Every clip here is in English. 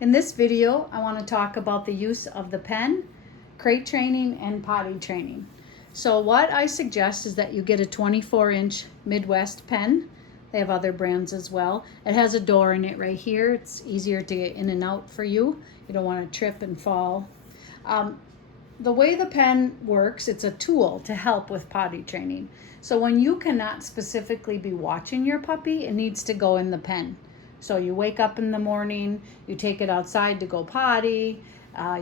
In this video, I want to talk about the use of the pen, crate training, and potty training. So what I suggest is that you get a 24-inch Midwest pen. They have other brands as well. It has a door in it right here. It's easier to get in and out for you. You don't want to trip and fall. The way the pen works, it's a tool to help with potty training. So when you cannot specifically be watching your puppy, it needs to go in the pen. So you wake up in the morning, you take it outside to go potty,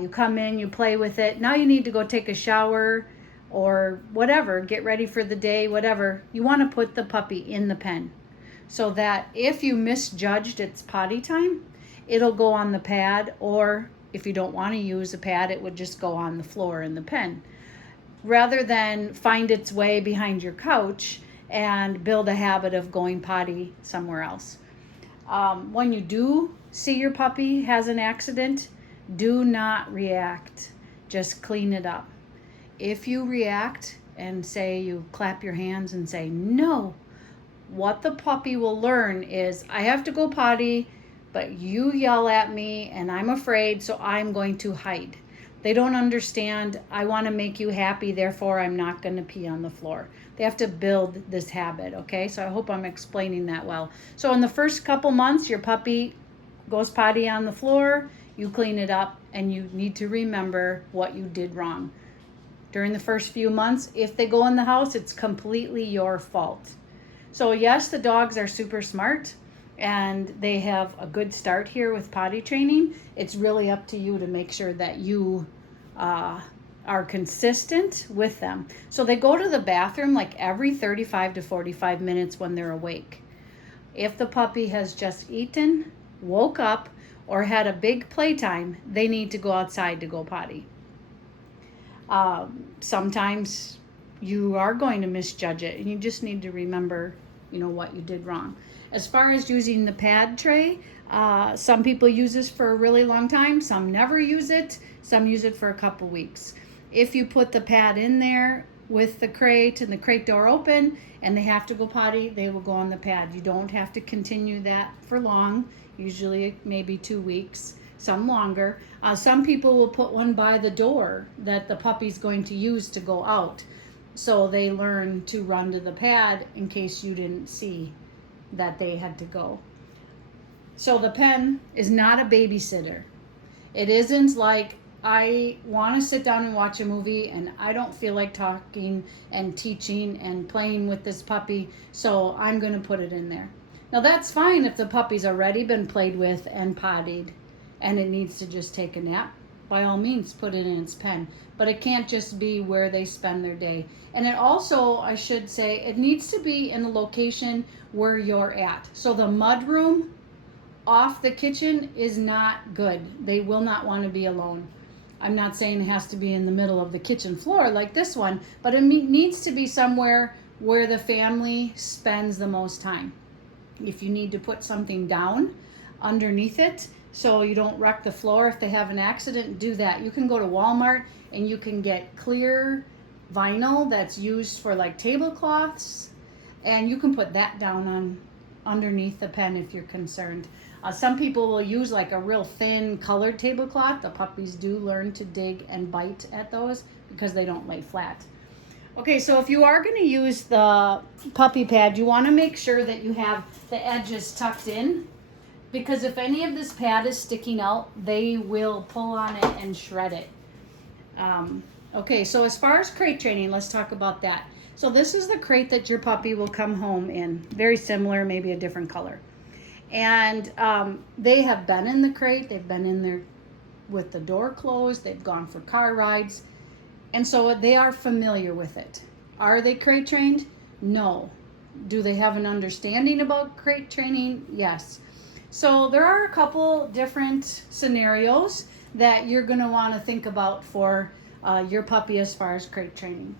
you come in, you play with it. Now you need to go take a shower or whatever, get ready for the day, whatever. You want to put the puppy in the pen so that if you misjudged its potty time, it'll go on the pad, or if you don't want to use a pad, it would just go on the floor in the pen, rather than find its way behind your couch and build a habit of going potty somewhere else. When you do see your puppy has an accident, do not react. Just clean it up. If you react and say you clap your hands and say no, what the puppy will learn is, I have to go potty, but you yell at me and I'm afraid, so I'm going to hide. They don't understand, I want to make you happy, therefore I'm not going to pee on the floor. They have to build this habit, okay? So I hope I'm explaining that well. So in the first couple months, your puppy goes potty on the floor, you clean it up, and you need to remember what you did wrong. During the first few months, if they go in the house, it's completely your fault. So yes, the dogs are super smart and they have a good start here with potty training. It's really up to you to make sure that you are consistent with them. So they go to the bathroom like every 35 to 45 minutes when they're awake. If the puppy has just eaten, woke up, or had a big playtime, they need to go outside to go potty. Sometimes you are going to misjudge it and you just need to remember, what you did wrong. As far as using the pad tray, some people use this for a really long time, some never use it, some use it for a couple weeks. If you put the pad in there with the crate and the crate door open and they have to go potty, they will go on the pad. You don't have to continue that for long, usually maybe 2 weeks, some longer. Some people will put one by the door that the puppy's going to use to go out, so they learn to run to the pad in case you didn't see that they had to go. So the pen is not a babysitter. It isn't like, I want to sit down and watch a movie and I don't feel like talking and teaching and playing with this puppy, so I'm going to put it in there. Now that's fine if the puppy's already been played with and pottied and it needs to just take a nap. By all means, put it in its pen, but it can't just be where they spend their day. And it also, I should say, it needs to be in a location where you're at. So the mud room off the kitchen is not good. They will not want to be alone. I'm not saying it has to be in the middle of the kitchen floor like this one, but it needs to be somewhere where the family spends the most time. If you need to put something down underneath it so you don't wreck the floor if they have an accident, do that. You can go to Walmart and you can get clear vinyl that's used for like tablecloths, and you can put that down on underneath the pen if you're concerned. Some people will use like a real thin colored tablecloth. The puppies do learn to dig and bite at those because they don't lay flat. Okay, so if you are going to use the puppy pad, you want to make sure that you have the edges tucked in, because if any of this pad is sticking out, they will pull on it and shred it. Okay, so as far as crate training, let's talk about that. So this is the crate that your puppy will come home in. Very similar, maybe a different color. And they have been in the crate. They've been in there with the door closed. They've gone for car rides. And so they are familiar with it. Are they crate trained? No. Do they have an understanding about crate training? Yes. So there are a couple different scenarios that you're going to want to think about for your puppy as far as crate training.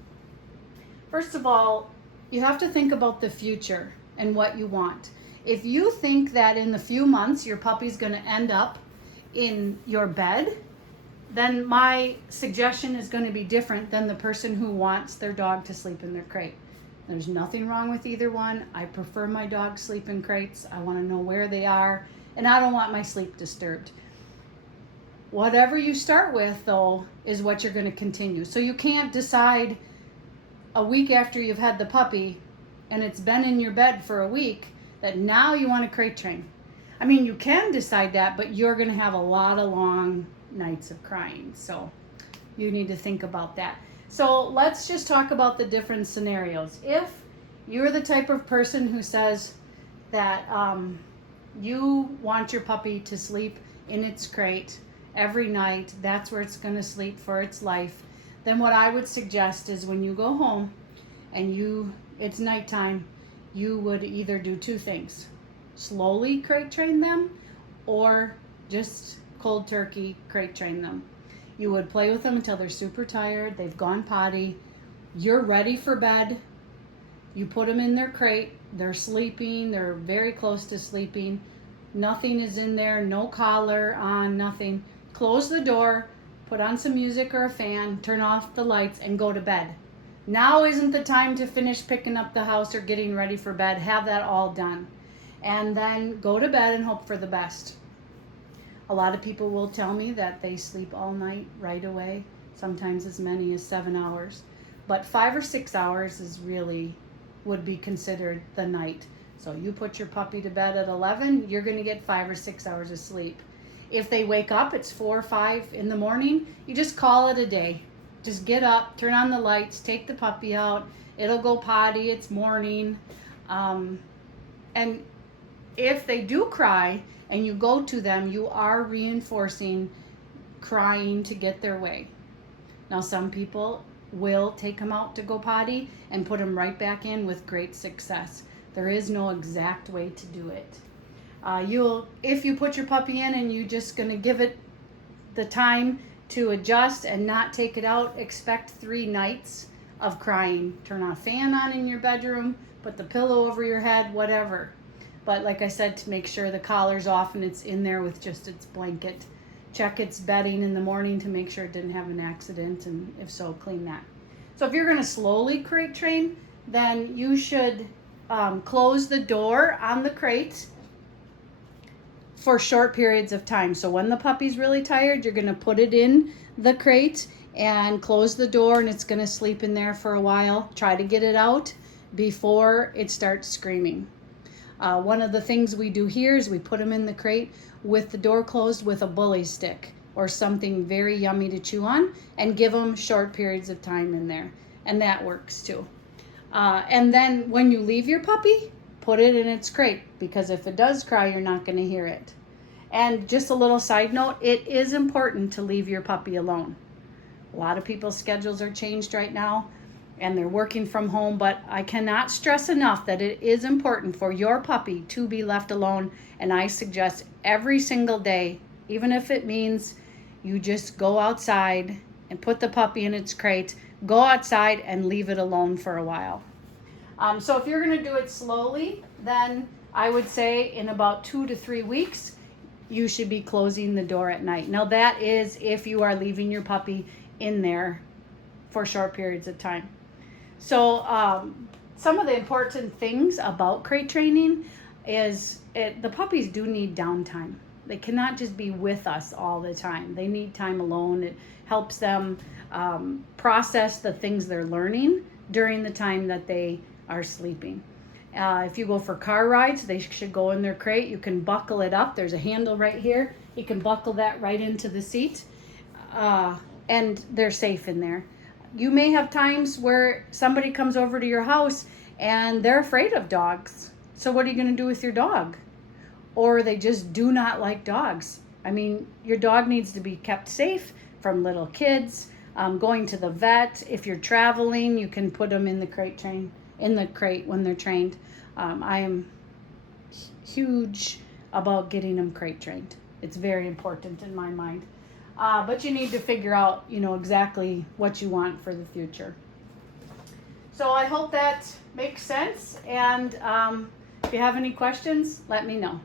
First of all, you have to think about the future and what you want. If you think that in a few months your puppy's going to end up in your bed, then my suggestion is going to be different than the person who wants their dog to sleep in their crate. There's nothing wrong with either one. I prefer my dog sleep in crates. I want to know where they are, and I don't want my sleep disturbed. Whatever you start with, though, is what you're going to continue. So you can't decide a week after you've had the puppy and it's been in your bed for a week that now you want to crate train. I mean, you can decide that, but you're going to have a lot of long nights of crying. So you need to think about that. So let's just talk about the different scenarios. If you're the type of person who says that you want your puppy to sleep in its crate every night, that's where it's going to sleep for its life, then what I would suggest is when you go home and it's nighttime, you would either do two things: slowly crate train them, or just cold turkey crate train them. You would play with them until they're super tired, they've gone potty, you're ready for bed. You put them in their crate, they're sleeping, they're very close to sleeping, nothing is in there, no collar on, nothing. Close the door, put on some music or a fan, turn off the lights, and go to bed. Now isn't the time to finish picking up the house or getting ready for bed. Have that all done. And then go to bed and hope for the best. A lot of people will tell me that they sleep all night right away, sometimes as many as 7 hours. But 5 or 6 hours is really would be considered the night. So you put your puppy to bed at 11, you're going to get 5 or 6 hours of sleep. If they wake up, it's 4 or 5 in the morning, you just call it a day. Just get up, turn on the lights, take the puppy out. It'll go potty, it's morning. And if they do cry and you go to them, you are reinforcing crying to get their way. Now, some people will take them out to go potty and put them right back in with great success. There is no exact way to do it. If you put your puppy in and you're just going to give it the time to adjust and not take it out, expect 3 nights of crying. Turn a fan on in your bedroom, put the pillow over your head, whatever. But like I said, to make sure the collar's off and it's in there with just its blanket. Check its bedding in the morning to make sure it didn't have an accident, and if so, clean that. So if you're going to slowly crate train, then you should close the door on the crate for short periods of time. So when the puppy's really tired, you're going to put it in the crate and close the door, and it's going to sleep in there for a while. Try to get it out before it starts screaming. One of the things we do here is we put them in the crate with the door closed with a bully stick or something very yummy to chew on, and give them short periods of time in there. And that works too. And then when you leave your puppy, put it in its crate, because if it does cry, you're not going to hear it. And just a little side note, it is important to leave your puppy alone. A lot of people's schedules are changed right now and they're working from home, but I cannot stress enough that it is important for your puppy to be left alone. And I suggest every single day, even if it means you just go outside and put the puppy in its crate, go outside and leave it alone for a while. So if you're going to do it slowly, then I would say in about 2 to 3 weeks, you should be closing the door at night. Now that is if you are leaving your puppy in there for short periods of time. So some of the important things about crate training is the puppies do need downtime. They cannot just be with us all the time. They need time alone. It helps them process the things they're learning during the time that they are sleeping. If you go for car rides, they should go in their crate. You can buckle it up. There's a handle right here. You can buckle that right into the seat, and they're safe in there. You may have times where somebody comes over to your house and they're afraid of dogs. So what are you going to do with your dog? Or they just do not like dogs. I mean, your dog needs to be kept safe from little kids, going to the vet. If you're traveling, you can put them in the crate when they're trained. I am huge about getting them crate trained. It's very important in my mind. But you need to figure out, exactly what you want for the future. So I hope that makes sense. And if you have any questions, let me know.